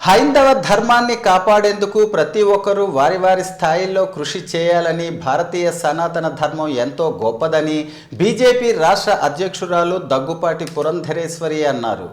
హైందవ ధర్మాన్ని కాపాడేందుకు ప్రతి ఒక్కరూ వారి వారి స్థాయిల్లో కృషి చేయాలని భారతీయ సనాతన ధర్మం ఎంతో గొప్పదని బీజేపీ రాష్ట్ర అధ్యక్షురాలు దగ్గుపాటి పురంధరేశ్వరి అన్నారు.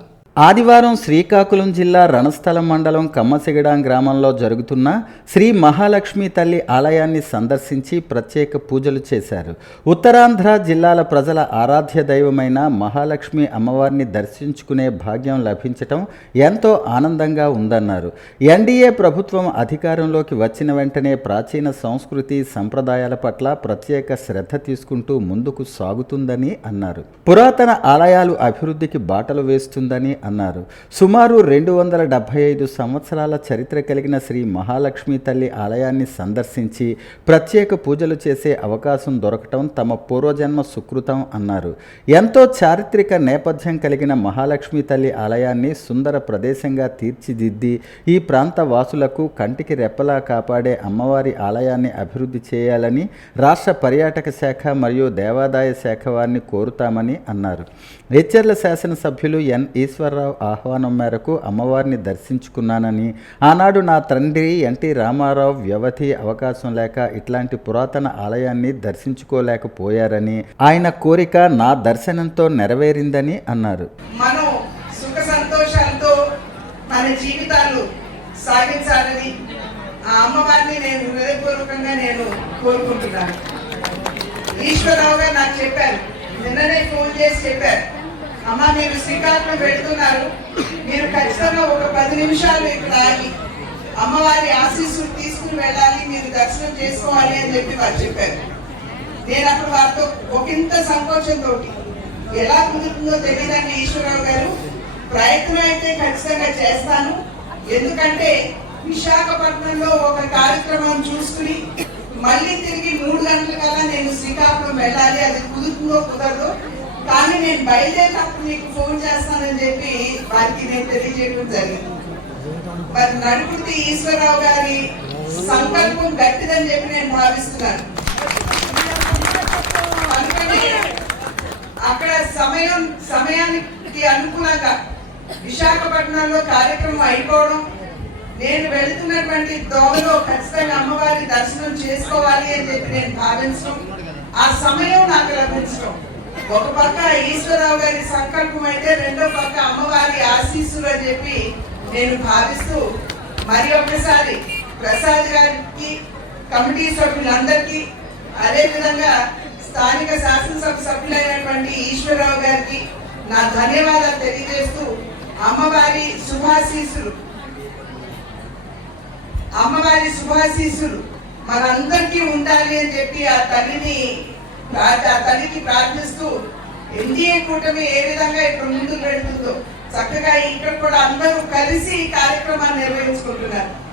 ఆదివారం శ్రీకాకుళం జిల్లా రణస్థలం మండలం కమ్మసిగడాం గ్రామంలో జరుగుతున్న శ్రీ మహాలక్ష్మి తల్లి ఆలయాన్ని సందర్శించి ప్రత్యేక పూజలు చేశారు. ఉత్తరాంధ్ర జిల్లాల ప్రజల ఆరాధ్య దైవమైన మహాలక్ష్మి అమ్మవారిని దర్శించుకునే భాగ్యం లభించటం ఎంతో ఆనందంగా ఉందన్నారు. ఎన్డీఏ ప్రభుత్వం అధికారంలోకి వచ్చిన వెంటనే ప్రాచీన సంస్కృతి సంప్రదాయాల పట్ల ప్రత్యేక శ్రద్ధ తీసుకుంటూ ముందుకు సాగుతుందని అన్నారు. పురాతన ఆలయాలు అభివృద్ధికి బాటలు వేస్తుందని అన్నారు. సుమారు రెండు వందల డెబ్భై ఐదు సంవత్సరాల చరిత్ర కలిగిన శ్రీ మహాలక్ష్మి తల్లి ఆలయాన్ని సందర్శించి ప్రత్యేక పూజలు చేసే అవకాశం దొరకటం తమ పూర్వజన్మ సుకృతం అన్నారు. ఎంతో చారిత్రక నేపథ్యం కలిగిన మహాలక్ష్మి తల్లి ఆలయాన్ని సుందర ప్రదేశంగా తీర్చిదిద్ది ఈ ప్రాంత వాసులకు కంటికి రెప్పలా కాపాడే అమ్మవారి ఆలయాన్ని అభివృద్ధి చేయాలని రాష్ట్ర పర్యాటక శాఖ మరియు దేవాదాయ శాఖ వారిని కోరుతామని అన్నారు. హెచ్చర్ల శాసనసభ్యులు ఎన్ రామారావు ఆహ్వానం మేరకు అమ్మవారిని దర్శించుకున్నానని. ఆనాడు నా తండ్రి ఎన్టీ రామారావు వ్యవధి అవకాశం లేక ఇట్లాంటి పురాతన ఆలయాన్ని దర్శించుకోలేకపోయారని. ఆయన కోరిక నా దర్శనంతో నెరవేరిందని అన్నారు. మనం సుఖ సంతోషాలతో మన జీవితాలు సాగించాలని ఆ అమ్మవారిని నేను హృదయపూర్వకంగా నేను కోరుకుంటున్నాను. ఈశ్వరరావు గారు నాకు చెప్పారు నిన్ననే ఫోన్ చేసి చెప్పారు అమ్మ మీరు శ్రీకాకుళం పెడుతున్నారు మీరు ఖచ్చితంగా ఒక పది నిమిషాలు ఇక్కడ ఆగి అమ్మవారి ఆశీస్సులు తీసుకుని వెళ్ళాలి మీరు దర్శనం చేసుకోవాలి అని చెప్పి వారు చెప్పారు. నేను అప్పుడు వారితో ఒకంత సంకోచంతో ఎలా కుదురుతుందో తెలియదండి ఈశ్వరరావు గారు? ప్రయత్నం అయితే ఖచ్చితంగా చేస్తాను. ఎందుకంటే విశాఖపట్నంలో ఒక కార్యక్రమం చూసుకుని మళ్ళీ తిరిగి మూడు గంటల కల్లా నేను శ్రీకాకుళం వెళ్ళాలి. అది కుదురుతుందో కుదరదు కానీ నేను బయలుదేరినప్పుడు మీకు ఫోన్ చేస్తానని చెప్పి వారికి నేను తెలియజేయడం జరిగింది. మరి నడుపుతి ఈశ్వరరావు గారి సంకల్పం గట్టిదని చెప్పి నేను భావిస్తున్నాను. అక్కడ సమయం సమయానికి అనుకూలంగా విశాఖపట్నంలో కార్యక్రమం అయిపోవడం నేను వెళుతున్నటువంటి దోవలో ఖచ్చితంగా అమ్మవారి దర్శనం చేసుకోవాలి అని చెప్పి నేను భావించడం ఆ సమయం నాకు లభించడం. ఒక పక్క ఈశ్వరరావు గారి సంకల్పం అయితే రెండో పక్క అమ్మవారి ఆశీస్సులు అని చెప్పి నేను భావిస్తూ మరి ఒకసారి ప్రసాద్ గారికి కమిటీ సభ్యులందరికీ అదేవిధంగా స్థానిక శాసనసభ సభ్యులైనటువంటి ఈశ్వరరావు గారికి నా ధన్యవాదాలు తెలియజేస్తూ అమ్మవారి శుభాశీస్సులు. అమ్మవారి శుభాశీస్సులు మనందరికీ ఉండాలి అని చెప్పి ఆ తల్లిని ప్రా- తల్లికి ప్రార్థిస్తూ ఎన్డీఏ కూటమి ఏ విధంగా ఇప్పుడు ముందుకు వెళ్తుందో చక్కగా ఇక్కడ కూడా అందరూ కలిసి ఈ కార్యక్రమాన్ని నిర్వహించుకుంటున్నారు.